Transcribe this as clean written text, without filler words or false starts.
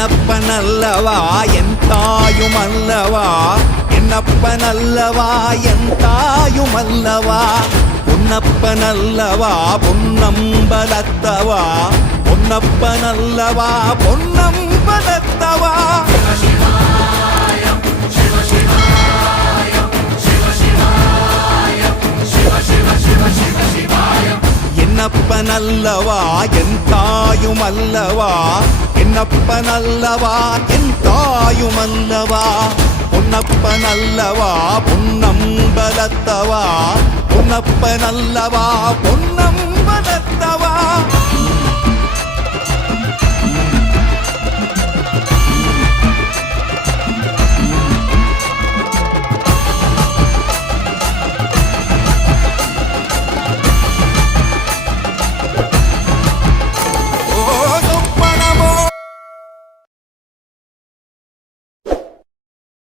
என்னப்பனல்லவா என் தாயுமல்லவா, என்னப்பனல்லவா என் தாயுமல்லவா, பொன்னப்பனல்லவா பொன்னம்பலத்தவா, பொன்னப்பனல்லவா பொன்னம்பலத்தவா. என்னப்பனல்லவா என் தாயுமல்லவா, என்னப்பனல்லவா என் தாயுமல்லவா, பொன்னப்பனல்லவா பொன்னம்பலத்தவா, பொன்னப்பனல்லவா பொன்னம்பலத்தவா.